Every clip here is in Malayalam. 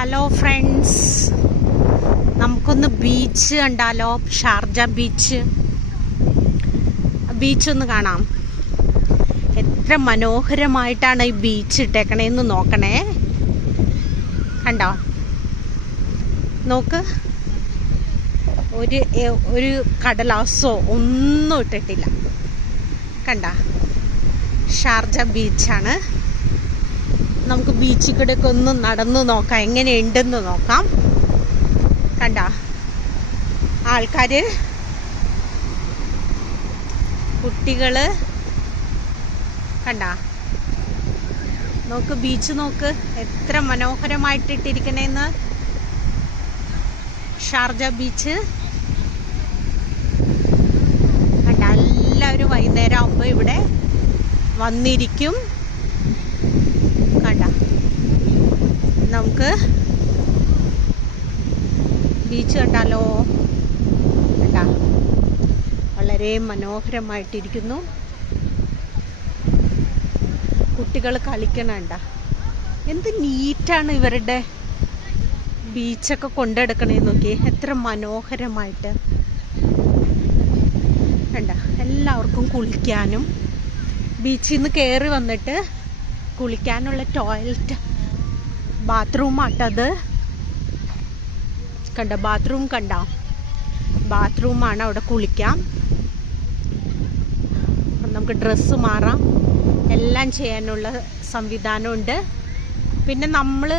ഹലോ ഫ്രണ്ട്സ്, നമുക്കൊന്ന് ബീച്ച് കണ്ടാലോ? ഷാർജ ബീച്ചൊന്ന് കാണാം. എത്ര മനോഹരമായിട്ടാണ് ഈ ബീച്ച് ഇട്ടേക്കണേന്ന് നോക്കണേ. കണ്ടോ? നോക്ക്, ഒരു കടലാസോ ഒന്നും ഇട്ടിട്ടില്ല. കണ്ട, ഷാർജ ബീച്ചാണ്. നമുക്ക് ബീച്ചിൽ കൂടെ ഒക്കെ ഒന്ന് നടന്നു നോക്കാം, എങ്ങനെയുണ്ടെന്ന് നോക്കാം. കണ്ട, ആൾക്കാര്, കുട്ടികള്, കണ്ട, നോക്ക് ബീച്ച് നോക്ക്, എത്ര മനോഹരമായിട്ടിട്ടിരിക്കണേന്ന്. ഷാർജ ബീച്ച് കണ്ട, എല്ലാവരും വൈകുന്നേരം ആകുമ്പോൾ ഇവിടെ വന്നിരിക്കും. കണ്ട, നമുക്ക് ബീച്ച് കണ്ടാലോ? കണ്ട, വളരെ മനോഹരമായിട്ടിരിക്കുന്നു. കുട്ടികൾ കളിക്കണണ്ട, എന്ത് നീറ്റാണ് ഇവരുടെ ബീച്ചൊക്കെ കൊണ്ടെടുക്കണേന്ന് നോക്കി, എത്ര മനോഹരമായിട്ട്. കണ്ട, എല്ലാവർക്കും കുളിക്കാനും ബീച്ചിൽ നിന്ന് കയറി വന്നിട്ട് കുളിക്കാനുള്ള ടോയ്ലറ്റ്, ബാത്റൂമാട്ടത്. കണ്ട, ബാത്റൂം കണ്ട, ബാത്റൂമാണ്. അവിടെ കുളിക്കാം, നമുക്ക് ഡ്രസ്സ് മാറാം, എല്ലാം ചെയ്യാനുള്ള സംവിധാനമുണ്ട്. പിന്നെ നമ്മൾ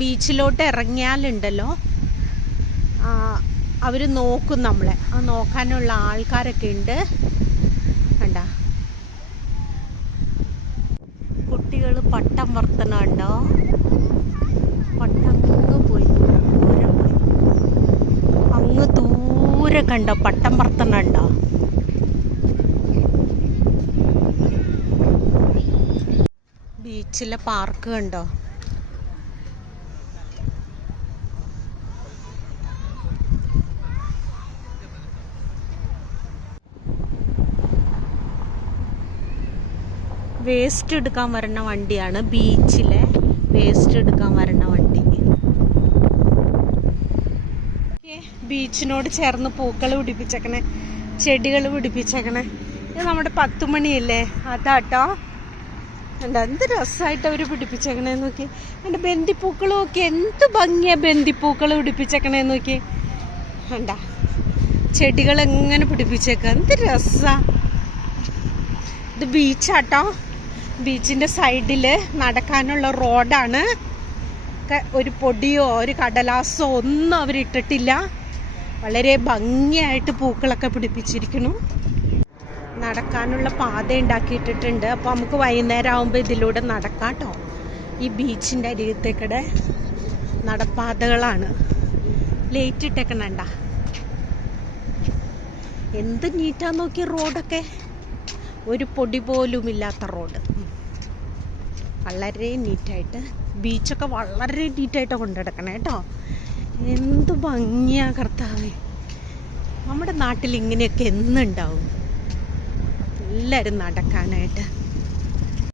ബീച്ചിലോട്ട് ഇറങ്ങിയാലുണ്ടല്ലോ, അവർ നോക്കും നമ്മളെ, നോക്കാനുള്ള ആൾക്കാരൊക്കെ ഉണ്ട്. കണ്ട, കുട്ടികൾ പട്ടം വർത്തനുണ്ടോ? പട്ടം പോയി അങ്ങ് ദൂരെ കണ്ടോ പട്ടം വർത്തനുണ്ടോ? ബീച്ചിലെ പാർക്ക് കണ്ടോ? വേസ്റ്റ് എടുക്കാൻ വരണ വണ്ടിയാണ്, ബീച്ചിലെ വേസ്റ്റ് എടുക്കാൻ വരണ വണ്ടി. ബീച്ചിനോട് ചേർന്ന് പൂക്കൾ പിടിപ്പിച്ചേക്കണേ, ചെടികൾ പിടിപ്പിച്ചേക്കണേ. ഇത് നമ്മുടെ 10 മണിയല്ലേ, അതാട്ടോ. എന്താ എന്ത് രസമായിട്ട് അവർ പിടിപ്പിച്ചേക്കണേന്ന് നോക്കി. എൻ്റെ ബന്ദിപ്പൂക്കൾ നോക്കി, എന്ത് ഭംഗിയാ ബന്ദിപ്പൂക്കൾ പിടിപ്പിച്ചേക്കണേന്ന് നോക്കി. കണ്ട, ചെടികൾ എങ്ങനെ പിടിപ്പിച്ചേക്ക, എന്ത് രസാ. ഇത് ബീച്ചാട്ടോ. ബീച്ചിൻ്റെ സൈഡിൽ നടക്കാനുള്ള റോഡാണ്. ഒരു പൊടിയോ ഒരു കടലാസോ ഒന്നും അവരിട്ടിട്ടില്ല. വളരെ ഭംഗിയായിട്ട് പൂക്കളൊക്കെ പിടിപ്പിച്ചിരിക്കുന്നു. നടക്കാനുള്ള പാത ഉണ്ടാക്കിയിട്ടിട്ടുണ്ട്. അപ്പോൾ നമുക്ക് വൈകുന്നേരം ആകുമ്പോൾ ഇതിലൂടെ നടക്കാം കേട്ടോ. ഈ ബീച്ചിൻ്റെ അരികത്തേക്കൂടെ നടപ്പാതകളാണ്. ലൈറ്റ് ഇട്ടേക്കണണ്ട, എന്ത് നീറ്റാ നോക്കി. റോഡൊക്കെ ഒരു പൊടി പോലും ഇല്ലാത്ത റോഡ്, വളരെ നീറ്റായിട്ട്. ബീച്ചൊക്കെ വളരെ നീറ്റായിട്ട് കൊണ്ടെടുക്കണേ കേട്ടോ. എന്ത് ഭംഗിയാ കർത്താവേ. നമ്മുടെ നാട്ടിൽ ഇങ്ങനെയൊക്കെ എന്നുണ്ടാവും, എല്ലാവരും നടക്കാനായിട്ട്.